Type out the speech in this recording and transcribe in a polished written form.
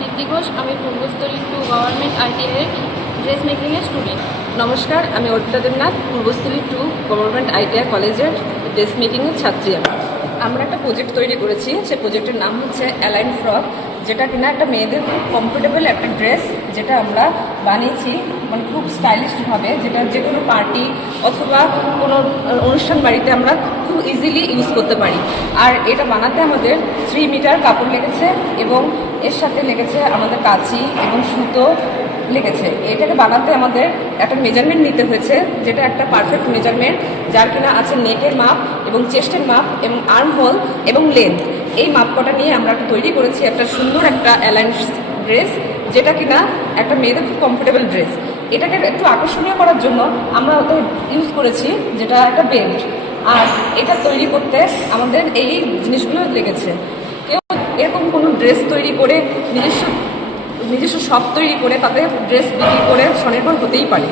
দীপ্তি ঘোষ। আমি Purbasthali two government ITI dress মেকিংয়ের student. নমস্কার, আমি Arpita Debnath, Purbasthali two government ITI কলেজের ড্রেস মেকিংয়ের ছাত্রী। আমরা একটা প্রজেক্ট তৈরি করেছি, সেই প্রজেক্টের নাম হচ্ছে অ্যালাইন ফ্রক, যেটা কিনা একটা মেয়েদের খুব কমফোর্টেবল একটা ড্রেস, যেটা আমরা বানিয়েছি মানে খুব স্টাইলিশভাবে, যেটা যে কোনো পার্টি অথবা কোনো অনুষ্ঠান বাড়িতে আমরা খুব ইজিলি ইউজ করতে পারি। আর এটা বানাতে আমাদের 3 মিটার কাপড় লেগেছে এবং এর সাথে লেগেছে আমাদের কাঁচি এবং সুতো লেগেছে। এটাকে বানাতে আমাদের একটা মেজারমেন্ট নিতে হয়েছে, যেটা একটা পারফেক্ট মেজারমেন্ট, যার কিনা আছে নেকের মাপ এবং চেস্টের মাপ এবং আর্ম হোল এবং লেন্থ। এই মাপকটা নিয়ে আমরা তৈরি করেছি একটা সুন্দর একটা অ্যালাইন ড্রেস, যেটা কিনা একটা মেয়েদের খুব কমফোর্টেবল ড্রেস। এটাকে একটু আকর্ষণীয় করার জন্য আমরা ওদের ইউজ করেছি যেটা একটা বেল্ট। আর এটা তৈরি করতে আমাদের এই জিনিসগুলো লেগেছে। কেউ এরকম কোনো ড্রেস তৈরি করে নিজস্ব শপ তৈরি করে তাদের ড্রেস বিক্রি করে স্বনির্ভর হতেই পারে।